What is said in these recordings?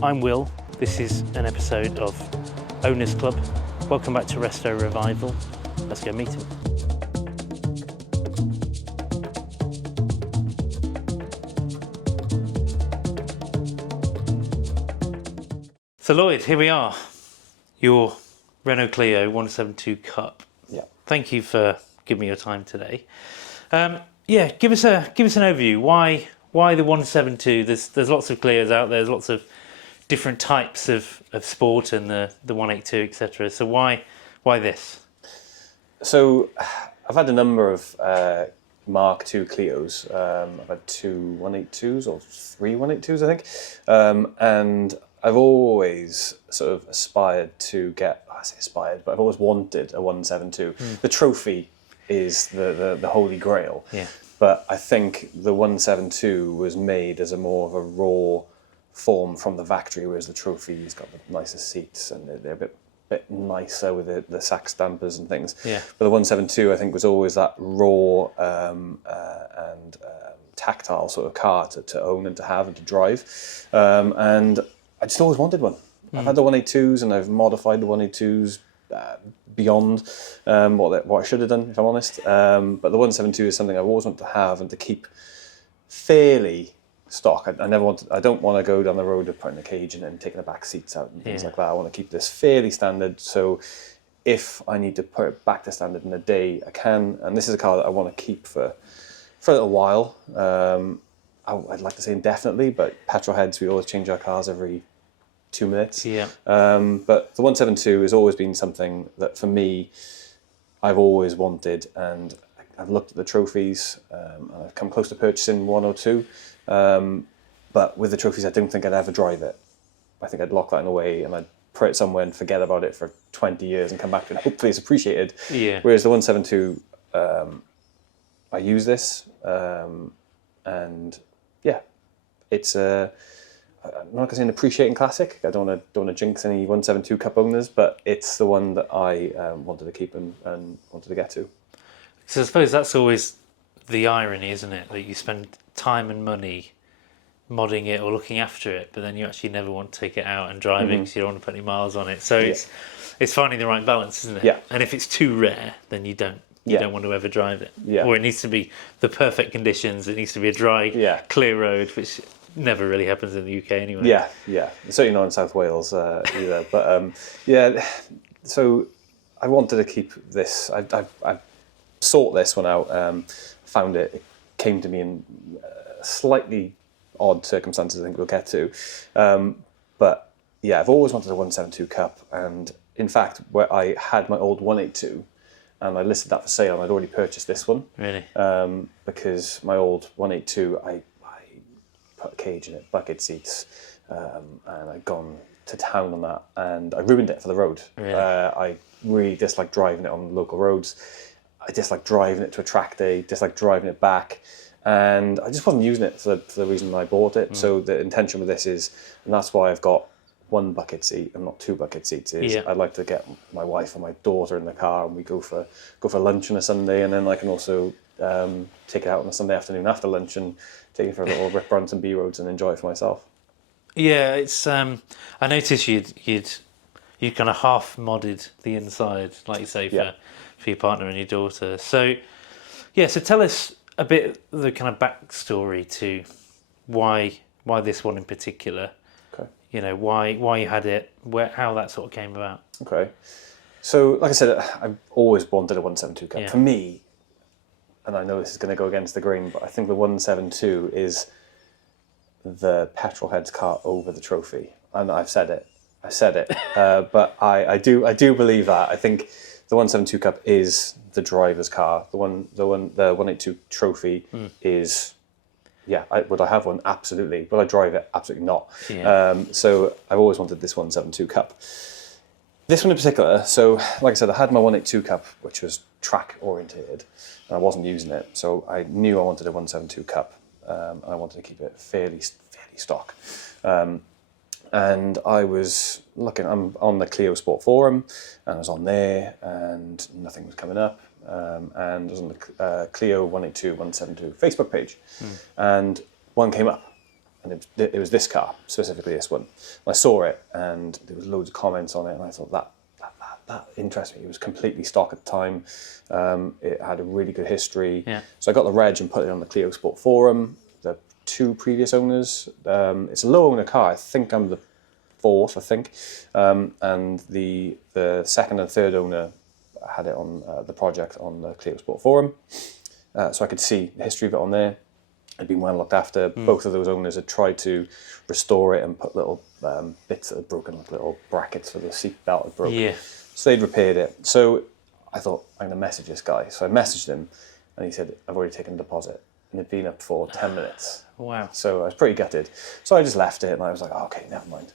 I'm Will. This is an episode of Owners Club. Welcome back to Resto Revival. Let's go meet him. So Lloyd, here we are. Your Renault Clio 172 Cup. Yeah. Thank you for giving me your time today. Give us an overview. Why the 172? There's lots of Clios out there. There's lots of different types of sport and the 182, etc. So why this? So I've had a number of Mark II Clios. I've had two 182s or three 182s, I think. And I've always sort of aspired to get, I say aspired, but I've always wanted a 172. The trophy is the holy grail. Yeah. But I think the 172 was made as a more of a raw form from the factory, whereas the trophy's got the nicer seats and they're a bit nicer with the sack stampers and things. Yeah. But the 172, I think, was always that raw and tactile sort of car to own and to have and to drive. And I just always wanted one. I've had the 182s and I've modified the 182s beyond what I should have done, if I'm honest. But the 172 is something I've always wanted to have and to keep fairly stock. I don't want to go down the road of putting a cage in and taking the back seats out and things like that. I want to keep this fairly standard. So if I need to put it back to standard in a day, I can. And this is a car that I want to keep for a little while. I'd like to say indefinitely, but petrol heads, we always change our cars every 2 minutes. Yeah. But the 172 has always been something that for me, I've always wanted, and I've looked at the trophies, and I've come close to purchasing one or two. But with the trophies, I don't think I'd ever drive it. I think I'd lock that in away and I'd put it somewhere and forget about it for 20 years and come back to it and hopefully it's appreciated. Yeah. Whereas the 172, I use this, and yeah, it's I'm not going to say an appreciating classic. I don't want to jinx any 172 Cup owners, but it's the one that I wanted to keep and wanted to get to. So I suppose that's always the irony, isn't it? That you spend time and money modding it or looking after it, but then you actually never want to take it out and drive it because you don't want to put any miles on it. So it's finding the right balance, isn't it? Yeah. And if it's too rare, then you don't want to ever drive it. Yeah. Or it needs to be the perfect conditions. It needs to be a dry, clear road, which never really happens in the UK anyway. Yeah. Certainly not in South Wales either. But so I wanted to keep this. I sought this one out, found it. It came to me in slightly odd circumstances, I think we'll get to. But yeah, I've always wanted a 172 Cup. And in fact, where I had my old 182, and I listed that for sale, and I'd already purchased this one. Really? Because my old 182, I put a cage in it, bucket seats, and I'd gone to town on that, and I ruined it for the road. Really? I really dislike driving it on local roads. I dislike driving it to a track day, dislike driving it back, and I just wasn't using it for the reason I bought it. So the intention with this is, and that's why I've got one bucket seat and not two bucket seats, is I'd like to get my wife and my daughter in the car and we go for lunch on a Sunday, and then I can also take it out on a Sunday afternoon after lunch and take it for a little rip around some B roads and enjoy it for myself. Yeah, it's I noticed you'd kind of half modded the inside, like you say, for your partner and your daughter. So so tell us a bit the kind of backstory to why this one in particular. Okay. You know, why you had it, how that sort of came about. Okay. So like I said, I've always wanted a 172 Cup. Yeah. For me, and I know this is going to go against the grain, but I think the 172 is the petrol head's car over the trophy. And I've said it. But I do believe that. I think the 172 Cup is the driver's car. The 182 trophy is, would I have one? Absolutely. Would I drive it? Absolutely not. Yeah. So I've always wanted this 172 Cup. This one in particular, so like I said, I had my 182 Cup, which was track orientated, and I wasn't using it. So I knew I wanted a 172 Cup, and I wanted to keep it fairly stock. And I was looking, I'm on the Clio Sport forum, and I was on there, and nothing was coming up. And I was on the Clio 182, 172 Facebook page, and one came up, and it was this car, specifically this one. And I saw it, and there was loads of comments on it, and I thought that interests me. It was completely stock at the time. It had a really good history. Yeah. So I got the reg and put it on the Clio Sport forum. The 2 previous owners. It's a low owner car. I think I'm the 4th, I think. And the second and third owner had it on the project on the Clio Sport forum. So I could see the history of it on there. It'd been well looked after. Both of those owners had tried to restore it and put little bits that had broken, like little brackets for the seat belt had broken. Yeah. So they'd repaired it. So I thought, I'm going to message this guy. So I messaged him, and he said, I've already taken a deposit. And it'd been up for 10 minutes. Wow. So I was pretty gutted. So I just left it, and I was like, oh, okay, never mind.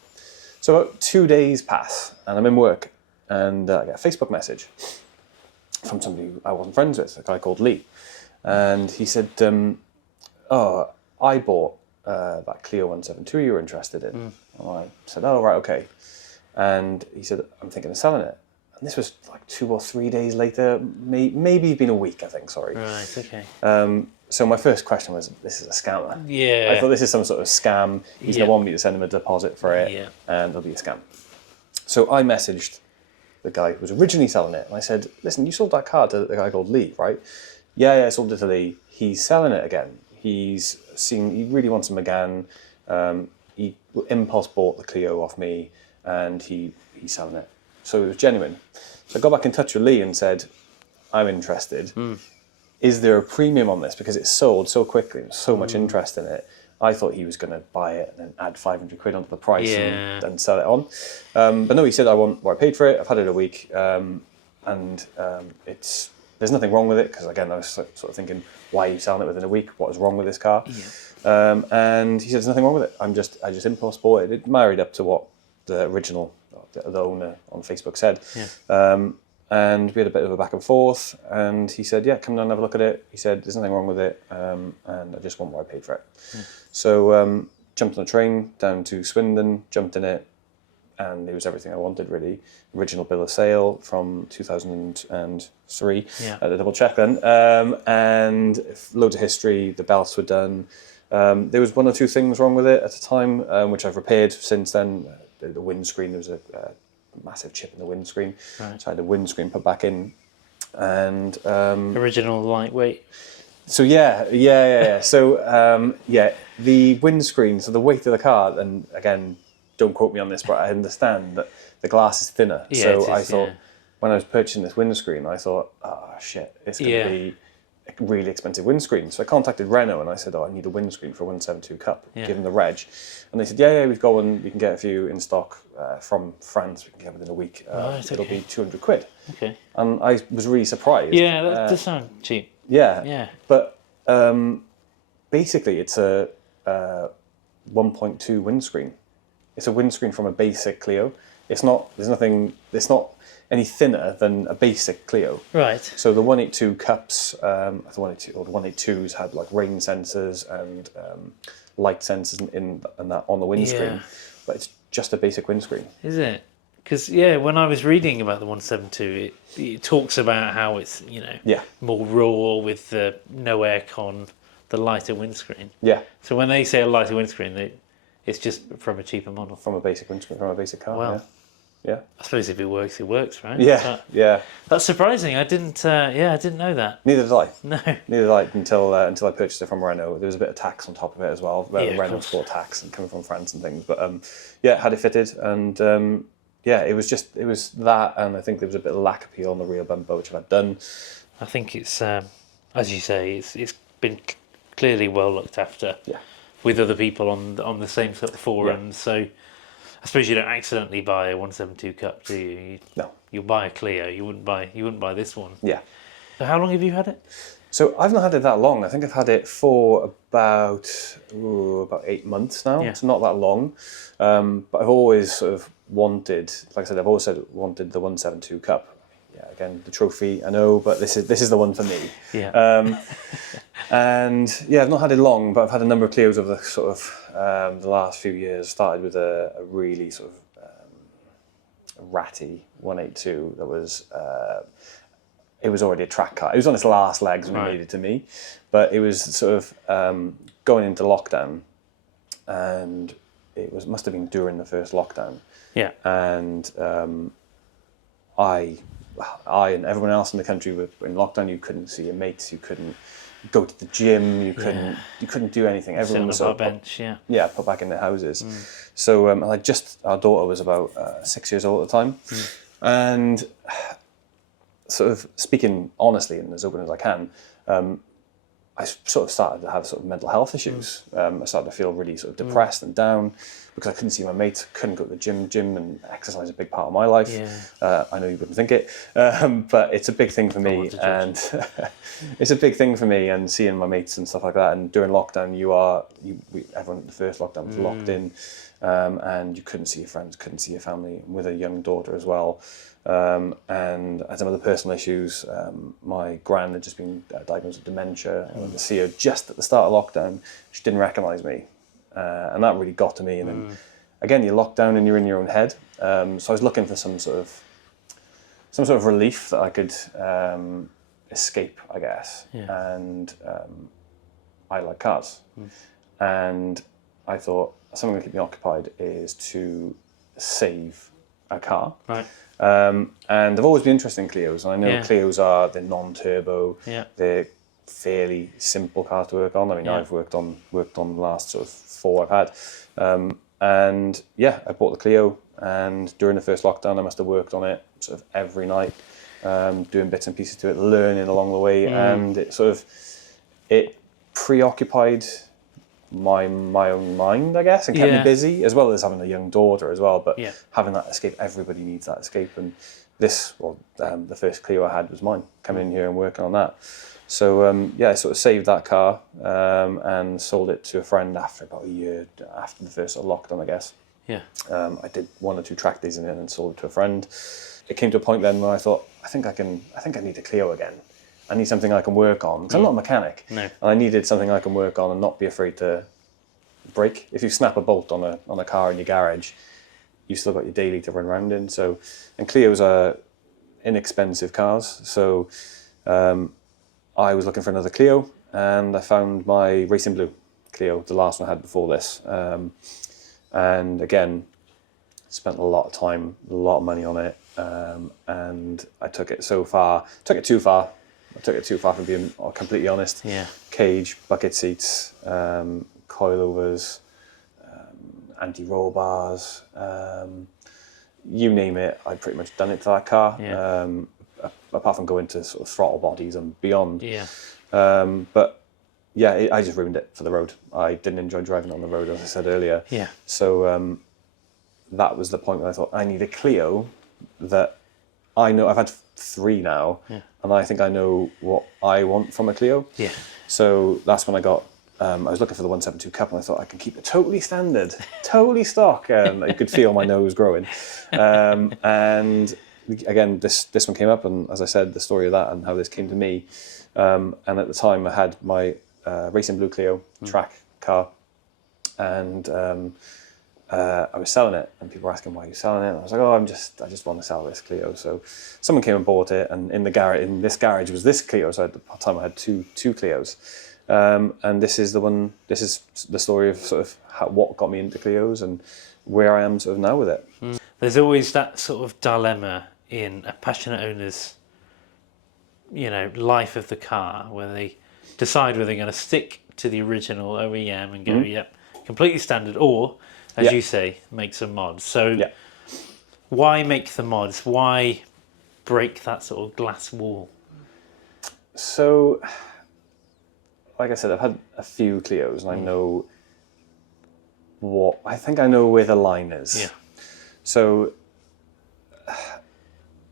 So about 2 days pass, and I'm in work, and I get a Facebook message from somebody who I wasn't friends with, a guy called Lee. And he said, oh, I bought that Clio 172 you were interested in. And I said, oh, right, okay. And he said, I'm thinking of selling it. And this was like 2 or 3 days later, maybe it's been a week, I think, sorry. Right, okay. So my first question was, this is a scammer. Yeah. I thought this is some sort of scam. He's going to want me to send him a deposit for it, and it'll be a scam. So I messaged the guy who was originally selling it, and I said, listen, you sold that car to the guy called Lee, right? Yeah, I sold it to Lee. He's selling it again. He really wants a Megane. He impulse bought the Clio off me, and he's selling it. So it was genuine. So I got back in touch with Lee and said, I'm interested. Is there a premium on this? Because it's sold so quickly, there's so much interest in it. I thought he was going to buy it and then add 500 quid onto the price and sell it on. But no, he said, I want what I paid for it. I've had it a week. There's nothing wrong with it, because again, I was sort of thinking, why are you selling it within a week? What is wrong with this car? Yeah. And he said, there's nothing wrong with it. I just impulse bought it. It married up to what the original, the owner on Facebook said. Yeah. And we had a bit of a back and forth, and he said, yeah, come down and have a look at it. He said, there's nothing wrong with it, and I just want what I paid for it. So jumped on a train down to Swindon, jumped in it, and it was everything I wanted, really. Original bill of sale from 2003. I had to double check then. And loads of history, the belts were done. There was 1 or 2 things wrong with it at the time, which I've repaired since then. The windscreen, there was a massive chip in the windscreen. Right. So I had the windscreen put back in. And original lightweight. So yeah. So the windscreen, so the weight of the car, and again, don't quote me on this, but I understand that the glass is thinner. Yeah, so I thought, when I was purchasing this windscreen, I thought, oh shit, it's going to be a really expensive windscreen. So I contacted Renault and I said, oh, I need a windscreen for a 172 Cup, give them the reg. And they said, yeah, we've got one, we can get a few in stock from France, we can get it within a week. It'll be 200 quid. Okay. And I was really surprised. Yeah, that does sound cheap. Yeah. But basically it's a 1.2 windscreen. It's a windscreen from a basic Clio. It's not any thinner than a basic Clio. Right. So the 182 Cups, the 182s had like rain sensors and light sensors in that on the windscreen. But it's just a basic windscreen. Is it? Because when I was reading about the 172, it talks about how it's more raw with the no aircon, the lighter windscreen. Yeah. So when they say a lighter windscreen, it's just from a cheaper model. From a basic windscreen, from a basic car. Well, yeah. I suppose if it works, right? Yeah. That's surprising. I didn't know that. Neither did I. No. Neither did I until I purchased it from Renault. There was a bit of tax on top of it as well. Renault Sport tax and coming from France and things. But had it fitted, and it was that, and I think there was a bit of lack appeal on the rear bumper, which I've done. I think it's as you say, it's been clearly well looked after. Yeah. With other people on the same sort of forums, so I suppose you don't accidentally buy a 172 Cup, do you? No. You'll buy a Clio. You wouldn't buy this one. Yeah. So how long have you had it? So I've not had it that long. I think I've had it for about 8 months now. Yeah. It's not that long, but I've always sort of wanted, like I said, wanted the 172 Cup. Yeah, again, the trophy, I know, but this is the one for me. Yeah. And I've not had it long, but I've had a number of Clios over the sort of the last few years. Started with a really sort of ratty 182 that was it was already a track car. It was on its last legs when it made it to me, but it was sort of going into lockdown. and must have been during the first lockdown. Yeah. And I and everyone else in the country were in lockdown. You couldn't see your mates. You couldn't go to the gym. You couldn't do anything. Everyone was on a bench. put back in their houses. So our daughter was about 6 years old at the time, and sort of speaking honestly and as open as I can, I sort of started to have sort of mental health issues. I started to feel really sort of depressed and down because I couldn't see my mates, couldn't go to the gym. Gym and exercise is a big part of my life. Yeah. I know you wouldn't think it, but it's a big thing for me. And it's a big thing for me, and seeing my mates and stuff like that. And during lockdown, everyone, the first lockdown was locked in, and you couldn't see your friends, couldn't see your family, with a young daughter as well. And I had some other personal issues. My gran had just been diagnosed with dementia. I went to see her just at the start of lockdown. She didn't recognise me, and that really got to me. And then again, you're locked down and you're in your own head. So I was looking for some sort of relief that I could escape, I guess. Yeah. And I like cars, and I thought something that keep me occupied is to save a car. Right. And I've always been interested in Clios, and I know Clios they're non-turbo. Yeah. They're fairly simple cars to work on. I mean, I've worked on the last sort of 4 I've had, and I bought the Clio. And during the first lockdown, I must have worked on it sort of every night, doing bits and pieces to it, learning along the way, and it preoccupied my own mind, I guess, and kept me busy, as well as having a young daughter as well. But having that escape, everybody needs that escape, and the first Clio I had was mine, coming in here and working on that. So I sort of saved that car and sold it to a friend after about a year after the first sort of lockdown, I guess. Yeah. I did 1 or 2 track days in it and sold it to a friend. It came to a point then where I thought, I think I need a Clio again. I need something I can work on, because I'm not a mechanic. No. And I needed something I can work on and not be afraid to break. If you snap a bolt on a car in your garage, you've still got your daily to run around in. So, and Clios are inexpensive cars. So I was looking for another Clio, and I found my Racing Blue Clio, the last one I had before this. And again, spent a lot of time, a lot of money on it, and I took it too far. I took it too far, for being completely honest. Yeah. Cage, bucket seats, coilovers, anti-roll bars, you name it, I'd pretty much done it to that car. Yeah. Apart from going to sort of throttle bodies and beyond. Yeah. But yeah, I just ruined it for the road. I didn't enjoy driving on the road, as I said earlier. Yeah. So that was the point where I thought, I need a Clio that I know. I've had 3 now, and I think I know what I want from a Clio. Yeah. So that's when I got. I was looking for the 172 Cup, and I thought I can keep it totally standard, totally stock. You could feel my nose growing. And again, this one came up, and as I said, the story of that and how this came to me. And at the time, I had my Racing Blue Clio track car, and I was selling it, and people were asking, why are you selling it? And I was like, I just want to sell this Clio. So someone came and bought it, and in this garage was this Clio. So at the time I had two Clios. And this is the story of sort of what got me into Clios and where I am sort of now with it. There's always that sort of dilemma in a passionate owner's, life of the car, where they decide whether they're going to stick to the original OEM and go, completely standard, or, as you say, make some mods. So why make the mods? Why break that sort of glass wall? So, like I said, I've had a few Clios, and I know I know where the line is. Yeah. So,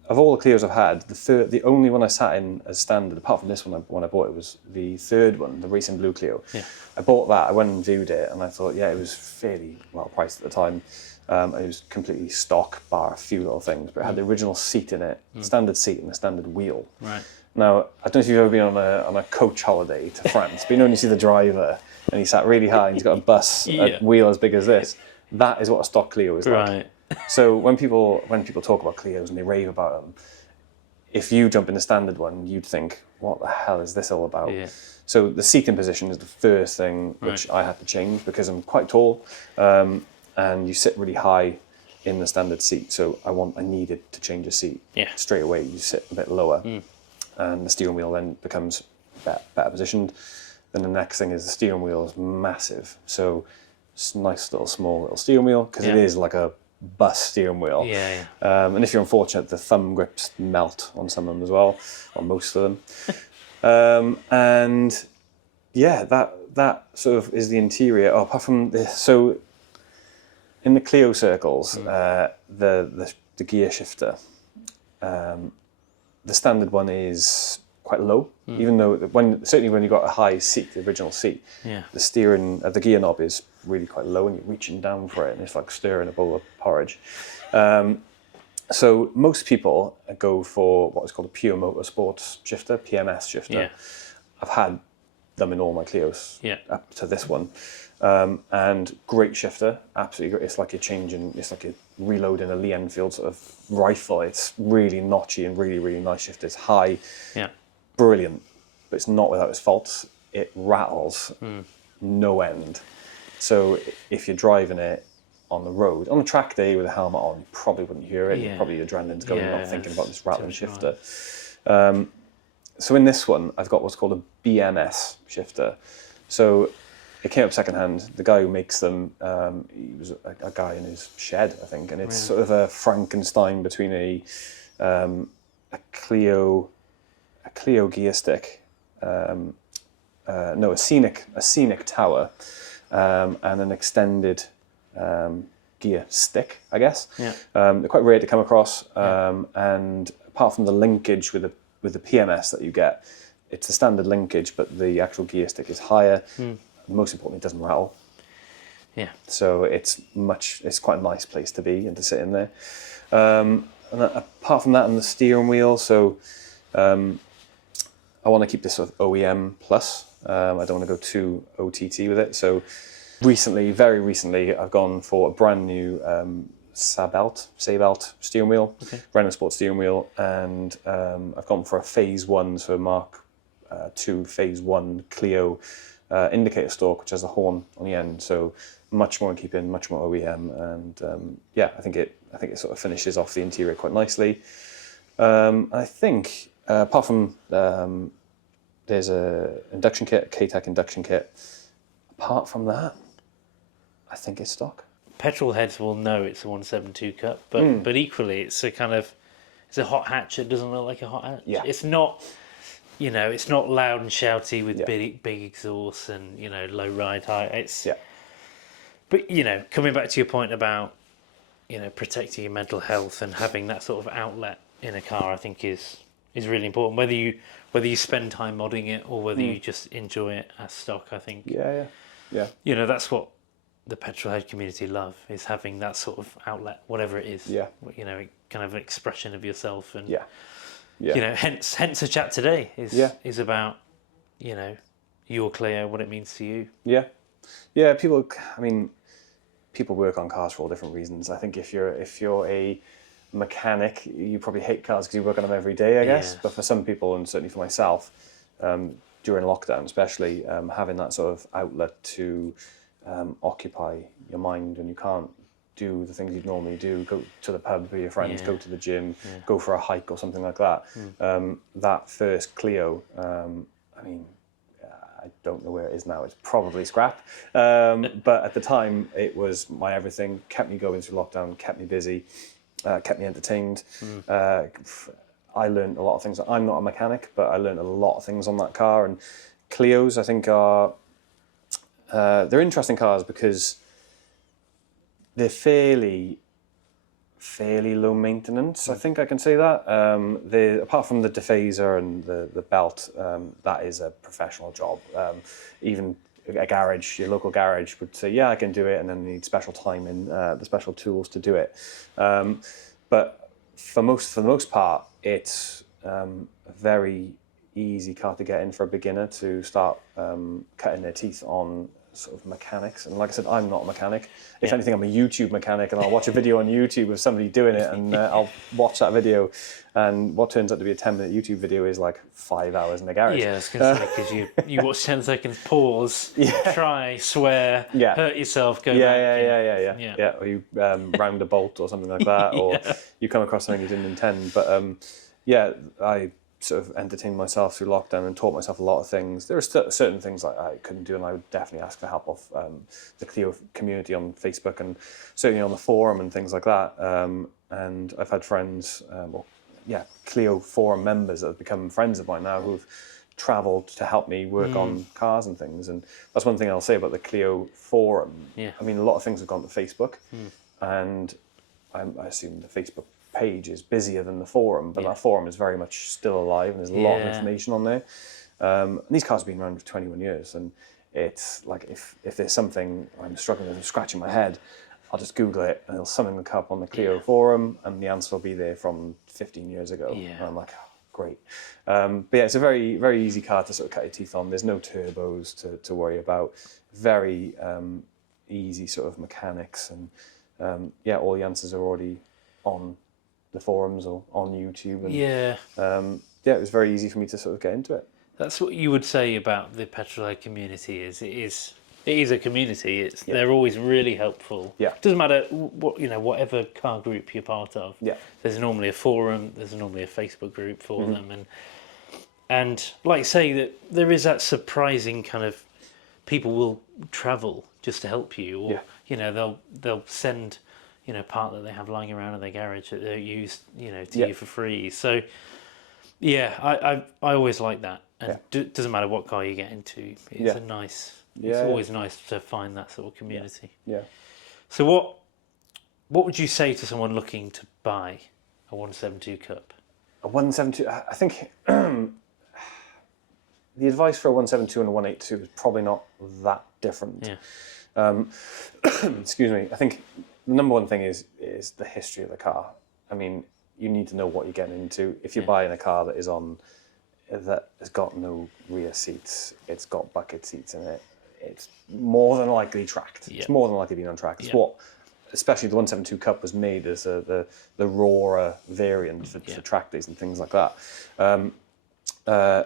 of all the Clios I've had, the only one I sat in as standard, apart from this one when I bought it, was the third one, the Racing Blue Clio. Yeah. I bought that, I went and viewed it, and I thought, it was fairly well priced at the time. It was completely stock, bar a few little things, but it had the original seat in it, standard seat and a standard wheel. Right. Now, I don't know if you've ever been on a coach holiday to France, but when you see the driver and he sat really high and he's got a bus, a wheel as big as this, that is what a stock Clio is like. Right. So when people talk about Clios and they rave about them, if you jump in the standard one, you'd think, what the hell is this all about? Yeah. So the seating position is the first thing which I had to change because I'm quite tall, and you sit really high in the standard seat. So I needed to change the seat straight away. You sit a bit lower, and the steering wheel then becomes better positioned. Then the next thing is the steering wheel is massive. So it's a nice small little steering wheel because it is like a bus steering wheel. Yeah. And if you're unfortunate, the thumb grips melt on some of them as well, on most of them. And yeah, that sort of is the interior. Oh, apart from this, so in the Clio circles, the gear shifter, the standard one is quite low, even though certainly when you've got a high seat, the original seat, the steering, the gear knob is really quite low, and you're reaching down for it, and it's like stirring a bowl of porridge. So most people go for what is called a pure motorsports shifter, PMS shifter. Yeah. I've had them in all my Clios up to this one, and great shifter, absolutely great. It's like it's like you're reloading a Lee Enfield sort of rifle. It's really notchy and really, really nice shifter. It's high, brilliant, but it's not without its faults. It rattles no end. So if you're driving it on the road, on a track day with a helmet on, you probably wouldn't hear it. Yeah. Probably your adrenaline's going, not thinking about this rattling shifter. Right. So in this one, I've got what's called a BMS shifter. So it came up secondhand. The guy who makes them, he was a guy in his shed, I think, and it's sort of a Frankenstein between a Clio gear stick, a scenic tower, and an extended gear stick, I guess. Yeah. They're quite rare to come across, and apart from the linkage with the PMS that you get, it's the standard linkage, but the actual gear stick is higher. Most importantly, it doesn't rattle. Yeah. So it's quite a nice place to be and to sit in there. And apart from that, and the steering wheel, so I want to keep this sort of OEM plus. I don't want to go too OTT with it. So very recently, I've gone for a brand new Sabelt steering wheel, Renault Sport steering wheel, and I've gone for a Phase 1, so Mark II Phase 1 Clio indicator stalk, which has a horn on the end. So much more in keeping, much more OEM, and I think it sort of finishes off the interior quite nicely. I think apart from there's a induction kit, a K-Tech induction kit. Apart from that, I think it's stock. Petrol heads will know it's a 172 Cup, but equally it's a hot hatch. It doesn't look like a hot hatch. Yeah. It's not, it's not loud and shouty with big exhausts and low ride height. But coming back to your point about protecting your mental health and having that sort of outlet in a car, I think is really important. Whether you spend time modding it or whether you just enjoy it as stock, I think. Yeah. That's what the petrolhead community love, is having that sort of outlet, whatever it is. Yeah. Kind of an expression of yourself, and hence a chat today is about your Clio, what it means to you. Yeah. People work on cars for all different reasons. I think if you're a mechanic, you probably hate cars because you work on them every day, I guess. But for some people, and certainly for myself, during lockdown especially, having that sort of outlet to occupy your mind when you can't do the things you'd normally do, go to the pub with your friends, go to the gym, go for a hike or something like that. That first Clio, I don't know where it is now. It's probably scrap. But at the time, it was my everything. Kept me going through lockdown, kept me busy, kept me entertained. I learned a lot of things. I'm not a mechanic, but I learned a lot of things on that car. And Clios, I think, they're interesting cars because they're fairly low maintenance. I think I can say that. Apart from the dephaser and the belt, that is a professional job. Even a garage, your local garage would say, yeah, I can do it, and then they need special time and the special tools to do it. But for the most part, it's a very easy car to get in for a beginner to start cutting their teeth on sort of mechanics. And like I said, I'm not a mechanic. If anything, I'm a YouTube mechanic, and I'll watch a video on YouTube of somebody doing it, and I'll watch that video. And what turns out to be a 10-minute YouTube video is like 5 hours in the garage. Yeah, I was going to say, because you watch 10 seconds, pause, try, swear, hurt yourself, go back. Yeah. Or you round a bolt or something like that, or you come across something you didn't intend. But I sort of entertained myself through lockdown and taught myself a lot of things. There are certain things that I couldn't do, and I would definitely ask for help off the Clio community on Facebook, and certainly on the forum and things like that. And I've had friends, Clio forum members that have become friends of mine now, who've travelled to help me work on cars and things. And that's one thing I'll say about the Clio forum. I mean, a lot of things have gone to Facebook, and I assume the Facebook page is busier than the forum, but that forum is very much still alive, and there's a lot of information on there. And these cars have been around for 21 years, and it's like if there's something I'm struggling with, I'm scratching my head, I'll just Google it, and something will come up on the Clio forum, and the answer will be there from 15 years ago. And I'm like, oh, great. But yeah, it's a very, very easy car to sort of cut your teeth on. There's no turbos to worry about. Very easy sort of mechanics, and all the answers are already on the forums or on YouTube. And, it was very easy for me to sort of get into it. That's what you would say about the petrolhead community. It is a community. They're always really helpful. It doesn't matter whatever car group you're part of. There's normally a forum. There's normally a Facebook group for them, and like you say, that there is that surprising kind of people will travel just to help you, or they'll send part that they have lying around in their garage that they use to you for free. So I always like that, and it doesn't matter what car you get into. It's a nice. It's always nice to find that sort of community. So what would you say to someone looking to buy a 172 Cup? A 172, I think the advice for a 172 and a 182 is probably not that different. Excuse me. I think the number one thing is the history of the car. I mean, you need to know what you're getting into. If you're buying a car that has got no rear seats, it's got bucket seats in it, it's more than likely tracked. It's more than likely been on track. It's what, especially the 172 Cup was made as the rawer variant for track days and things like that.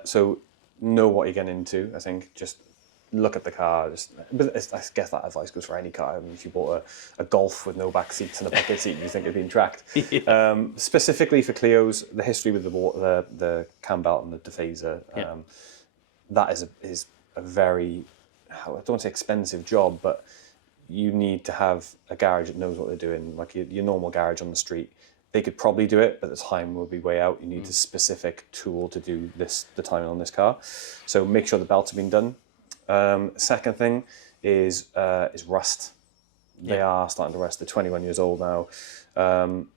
So know what you're getting into. I think just look at the car. But I guess that advice goes for any car. I mean, if you bought a Golf with no back seats and a bucket seat, you think it'd been tracked. Specifically for Clios, the history with the cam belt and the dephaser, that is a very, I don't want to say expensive job, but you need to have a garage that knows what they're doing. Like your normal garage on the street, they could probably do it, but the time will be way out. You need a specific tool to do the timing on this car. So make sure the belts have been done. Second thing is rust. They are starting to rust. They're 21 years old now,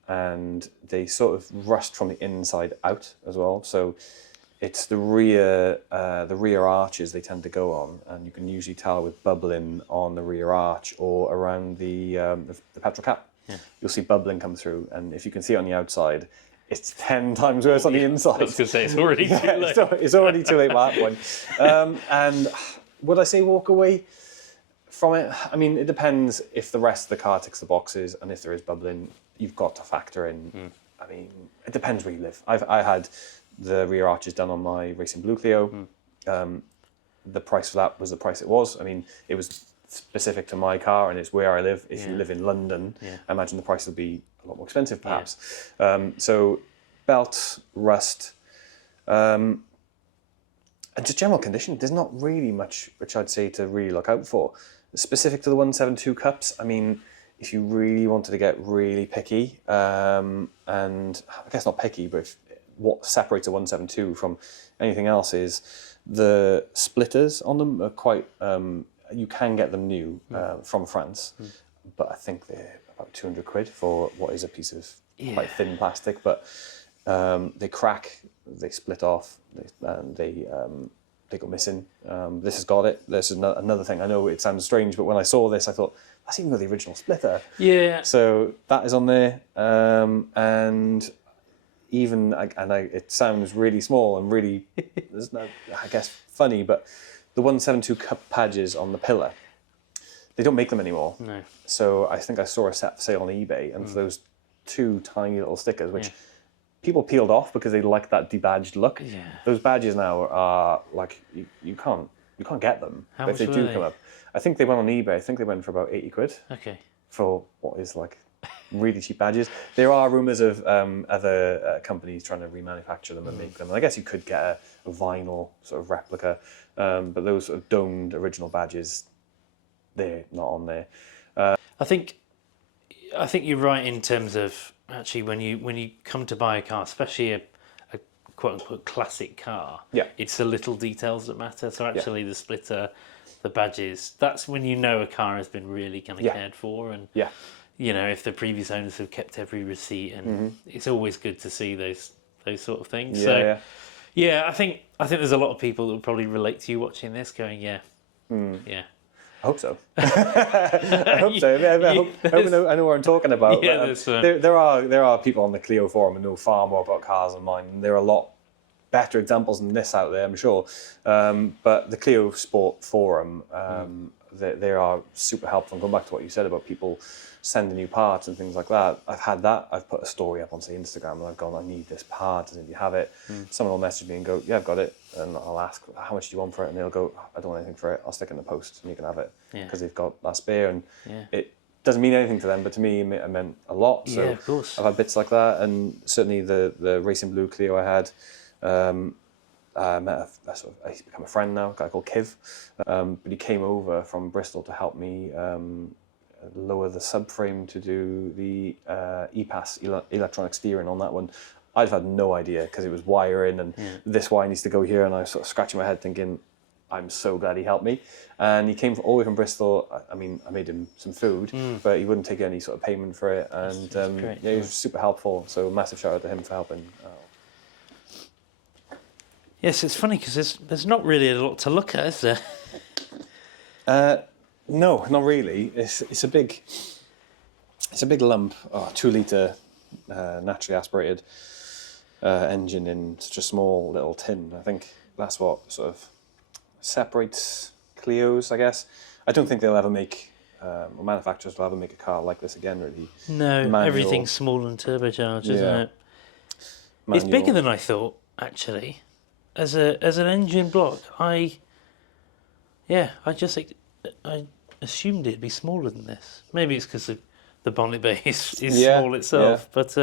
and they sort of rust from the inside out as well. So it's the rear arches they tend to go on, and you can usually tell with bubbling on the rear arch or around the petrol cap. You'll see bubbling come through, and if you can see it on the outside, it's 10 times worse on the inside. I was going to say, it's already too late. It's already too late by that point. And would I say walk away from it? I mean, it depends if the rest of the car ticks the boxes, and if there is bubbling, you've got to factor in. I mean, it depends where you live. I had the rear arches done on my Racing Blue Clio. The price for that was the price it was. I mean, it was specific to my car, and it's where I live. If you live in London, I imagine the price will be a lot more expensive, perhaps. So belt, rust, and just general condition. There's not really much which I'd say to really look out for. Specific to the 172 Cups, I mean, if you really wanted to get really picky, and I guess not picky, but what separates a 172 from anything else is the splitters on them are quite, you can get them new from France, but I think they're about 200 quid for what is a piece of quite thin plastic, but they crack, they split off, they go missing. This has got it. This is another thing. I know it sounds strange, but when I saw this, I thought, that's even got the original splitter. So that is on there, and even, it sounds really small and really, I guess, funny, but the 172 Cup badges on the pillar, they don't make them anymore. No. So I think I saw a set for sale on eBay, and for those 2 tiny little stickers, which people peeled off because they like that debadged look. Yeah. Those badges now are like you can't get them. How But if much they were do they? come up, I think they went on eBay. I think they went for about 80 quid Okay. for what is like really cheap badges. There are rumours of other companies trying to remanufacture them and make them. And I guess you could get a vinyl sort of replica, but those sort of domed original badges, they're not on there. I think you're right in terms of actually when you come to buy a car, especially a quote unquote classic car. Yeah. It's the little details that matter. So actually the splitter, the badges, that's when you know a car has been really kind of cared for, and you know, if the previous owners have kept every receipt, and it's always good to see those sort of things. I think there's a lot of people that will probably relate to you watching this, going, yeah. I hope so. I hope so. I know what I'm talking about. Yeah, there are people on the Clio forum who know far more about cars than mine. And there are a lot better examples than this out there, I'm sure. But the Clio Sport forum, they are super helpful. And going back to what you said about people sending you parts and things like that, I've had that. I've put a story up on, say, Instagram, and I've gone, I need this part, and if you have it, someone will message me and go, yeah, I've got it, and I'll ask, how much do you want for it? And they'll go, I don't want anything for it, I'll stick it in the post and you can have it, because they've got that spare, and it doesn't mean anything to them, but to me it meant a lot. So of course. I've had bits like that, and certainly the Racing Blue Clio I had, I met he's become a friend now, a guy called Kiv, but he came over from Bristol to help me lower the subframe to do the E-Pass electronic steering on that one. I've had no idea, because it was wiring and this wire needs to go here, and I was sort of scratching my head thinking, I'm so glad he helped me. And he came all the way from Bristol. I mean, I made him some food, but he wouldn't take any sort of payment for it, and great. he was super helpful, so massive shout out to him for helping. Yes, it's funny because there's not really a lot to look at, is there? No, not really. It's a big lump. 2 litre naturally aspirated engine in such a small little tin. I think that's what sort of separates Clios, I guess. I don't think they'll ever make, or manufacturers will ever make a car like this again, really. No, Manual. Everything's small and turbocharged, isn't it? Manual. It's bigger than I thought, actually. As an engine block, I assumed it'd be smaller than this. Maybe it's because the bonnet base is small itself, but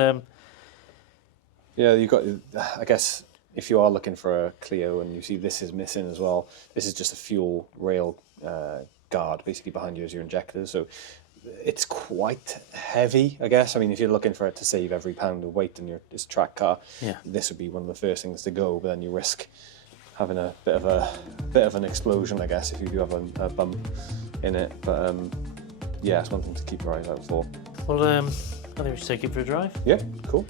you've got. I guess if you are looking for a Clio and you see this is missing as well, this is just a fuel rail guard basically behind you as your injectors. So it's quite heavy, I guess. I mean, if you're looking for it to save every pound of weight in this track car, this would be one of the first things to go. But then you risk having a bit of an explosion, I guess, if you do have a bump in it. But it's one thing to keep your eyes out for. Well, I think we should take it for a drive. Yeah, cool.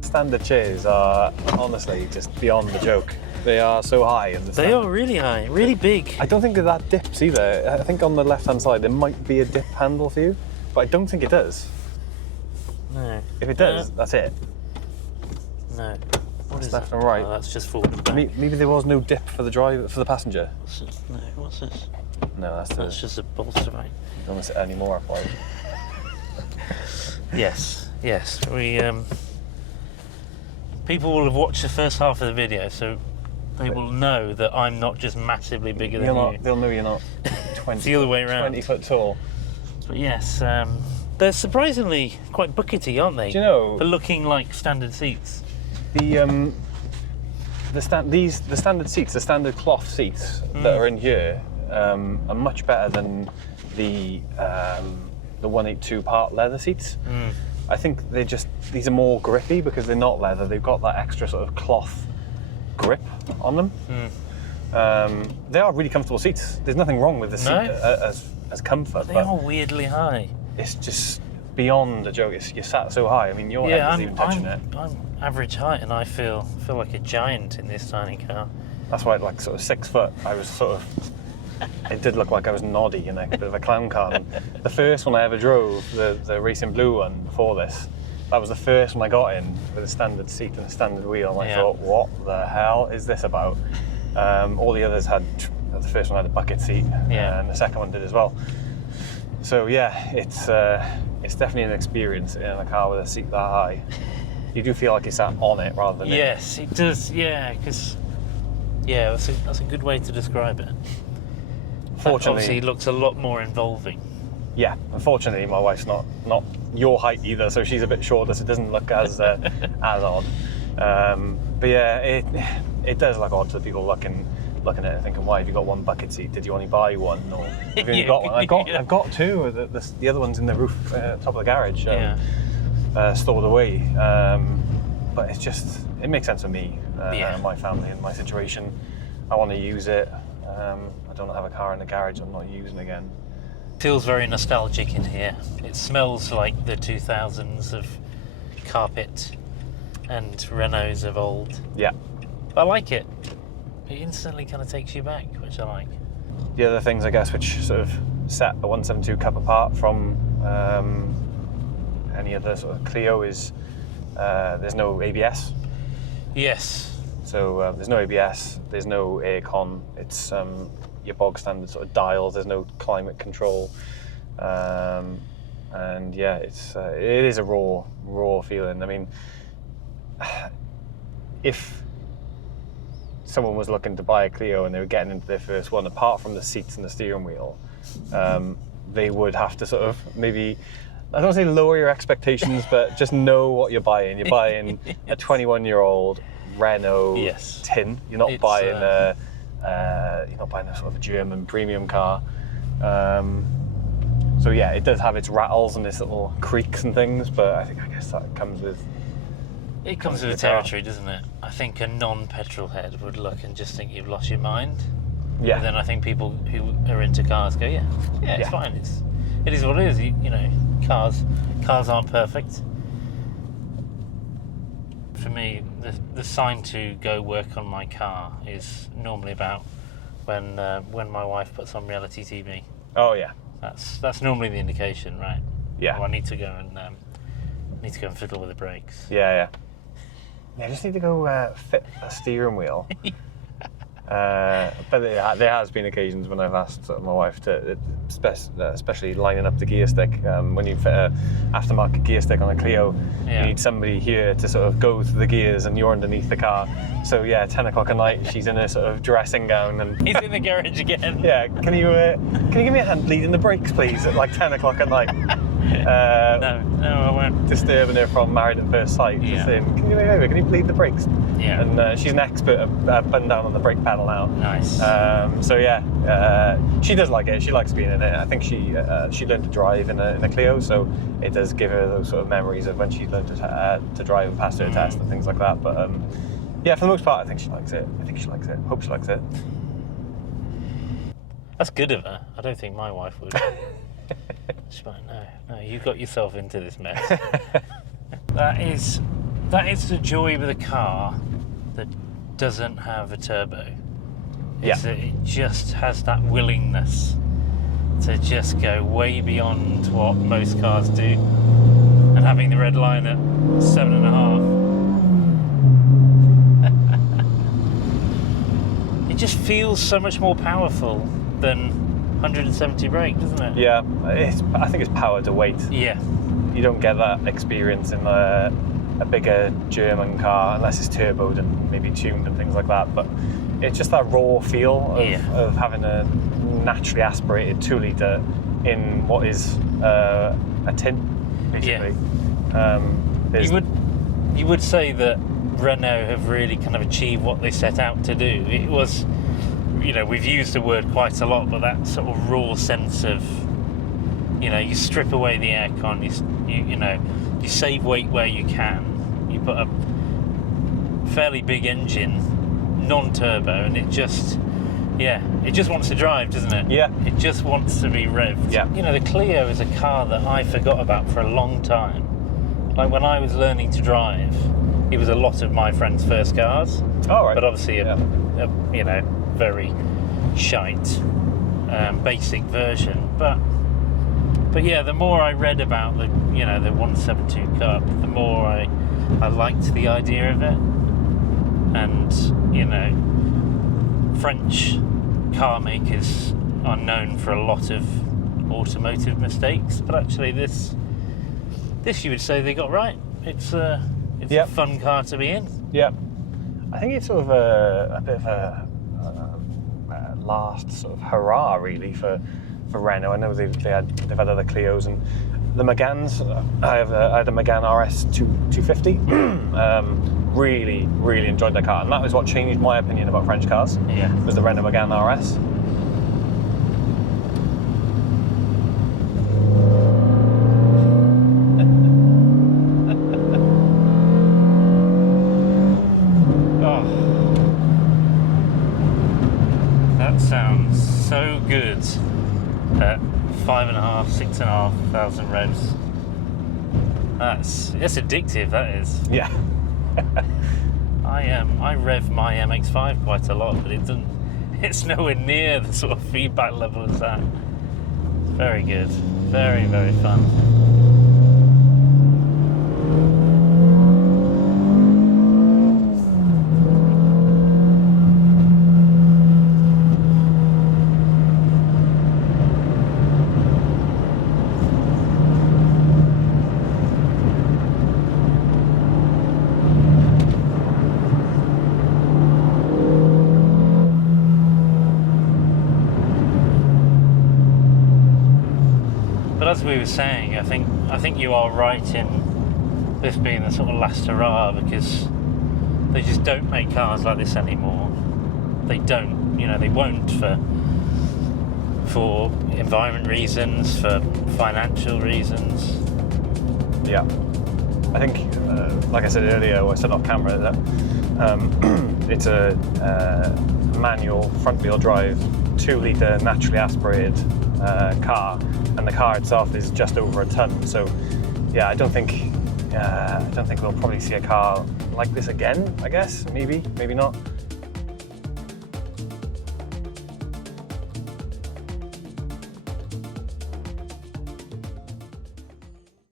Standard chairs are honestly just beyond the joke. They are so high. And they are really high, really big. I don't think that dips either. I think on the left-hand side there might be a dip handle for you, but I don't think it does. No. If it does, that's it. No. What is left and right? Oh, that's just forward and back. Maybe there was no dip for the passenger. What's this? No, that's just a bolster, right? You don't want to sit any more upright. Yes. We people will have watched the first half of the video, so they will know that I'm not just massively bigger than you. They'll know you're not 20. It's the other way around. 20 foot tall. But yes, they're surprisingly quite buckety, aren't they? Do you know? For looking like standard seats. The standard seats, the standard cloth seats that are in here, are much better than the 182 part leather seats. I think these are more grippy because they're not leather. They've got that extra sort of cloth grip on them. They are really comfortable seats. There's nothing wrong with the seat as comfort. But they are weirdly high. It's just beyond a joke. You're sat so high. I mean, your head isn't even touching it. I'm average height, and I feel like a giant in this tiny car. That's why, like, sort of 6 foot, I was sort of it did look like I was noddy and like a bit of a clown car. And the first one I ever drove, the Racing Blue one before this, that was the first one I got in with a standard seat and a standard wheel. And I thought, what the hell is this about? All the others had, the first one had a bucket seat, and the second one did as well. So yeah, it's definitely an experience in a car with a seat that high. You do feel like you're sat on it rather than Yes, it does. Yeah, because that's a good way to describe it. Fortunately, Obviously, it looks a lot more involving. Yeah, unfortunately, my wife's not your height either, so she's a bit shorter, so it doesn't look as odd. But yeah, it does look odd to people looking at it thinking, why have you got one bucket seat? Did you only buy one? Or have you only got one? I've got two. The other one's in the roof, top of the garage, stored away. But it makes sense for me, my family and my situation. I want to use it. I don't have a car in the garage I'm not using again. Feels very nostalgic in here. It smells like the 2000s of carpet and Renaults of old. Yeah. I like it. It instantly kind of takes you back, which I like. The other things, I guess, which sort of set a 172 Cup apart from any other sort of Clio is there's no ABS. Yes. So there's no ABS, there's no aircon, it's your bog standard sort of dials, there's no climate control. And yeah, it is a raw feeling. I mean, if someone was looking to buy a Clio and they were getting into their first one, apart from the seats and the steering wheel, they would have to sort of maybe, I don't want to say lower your expectations, but just know what you're buying. You're buying a 21-year-old Renault tin. You're not buying a sort of a German premium car. So yeah, it does have its rattles and its little creaks and things, but I guess that comes with. It comes with the territory, doesn't it? I think a non-petrol head would look and just think you've lost your mind. Yeah. But then I think people who are into cars go, it's fine. It is what it is. You know, cars aren't perfect. For me, the sign to go work on my car is normally about when my wife puts on reality TV. Oh yeah. That's normally the indication, right? Yeah. Oh, I need to go and fiddle with the brakes. Yeah. I just need to go fit a steering wheel. But there has been occasions when I've asked my wife to, especially lining up the gear stick. When you fit an aftermarket gear stick on a Clio, you need somebody here to sort of go through the gears, and you're underneath the car. So yeah, 10 o'clock at night, she's in a sort of dressing gown, and he's in the garage again. Yeah, can you give me a hand bleeding the brakes, please, at like 10 o'clock at night? No, I won't. Disturbing her from Married at First Sight. Just saying, can you do me a favour? Can you bleed the brakes? Yeah. And she's an expert at button down on the brake pedal now. Nice. So yeah, she does like it. She likes being in it. I think she learned to drive in a Clio, so it does give her those sort of memories of when she learned to drive and passed her test and things like that. But yeah, for the most part, I think she likes it. Hope she likes it. That's good of her. I don't think my wife would. She's like, no, you got yourself into this mess. That is the joy with a car that doesn't have a turbo. That it just has that willingness to just go way beyond what most cars do. And having the red line at 7.5. It just feels so much more powerful than 170 brake, doesn't it? Yeah, I think it's power to weight. Yeah. You don't get that experience in a bigger German car unless it's turboed and maybe tuned and things like that. But it's just that raw feel of having a naturally aspirated 2 litre in what is a tin, basically. Yeah. You would say that Renault have really kind of achieved what they set out to do. It was, we've used the word quite a lot, but that sort of raw sense of, you strip away the aircon, you save weight where you can, you put a fairly big engine, non-turbo, and it just wants to drive, doesn't it? Yeah. It just wants to be revved. Yeah. The Clio is a car that I forgot about for a long time. Like when I was learning to drive, it was a lot of my friends' first cars. Oh, right. But obviously, very shite. basic version, but yeah, the more I read about the 172 Cup, the more I liked the idea of it. And French car makers are known for a lot of automotive mistakes, but actually this you would say they got right. It's a fun car to be in. Yeah, I think it's sort of a bit of a last sort of hurrah really for Renault. I know they've had other Clios and the Meganes. I had a Megane RS 250. Really enjoyed that car, and that was what changed my opinion about French cars. Yeah, was the Renault Megane RS. Sounds so good at 5.5, 6,500 revs. It's addictive, that is. Yeah. I rev my MX-5 quite a lot, but it's nowhere near the sort of feedback level as that. It's very good. Very, very fun. But as we were saying, I think you are right in this being the sort of last hurrah, because they just don't make cars like this anymore. They don't, they won't for environment reasons, for financial reasons. Yeah, I think, like I said earlier, or I said off camera, that it's a manual front-wheel drive, 2-litre naturally aspirated car, and the car itself is just over a ton. So, yeah, I don't think we'll probably see a car like this again. I guess maybe not.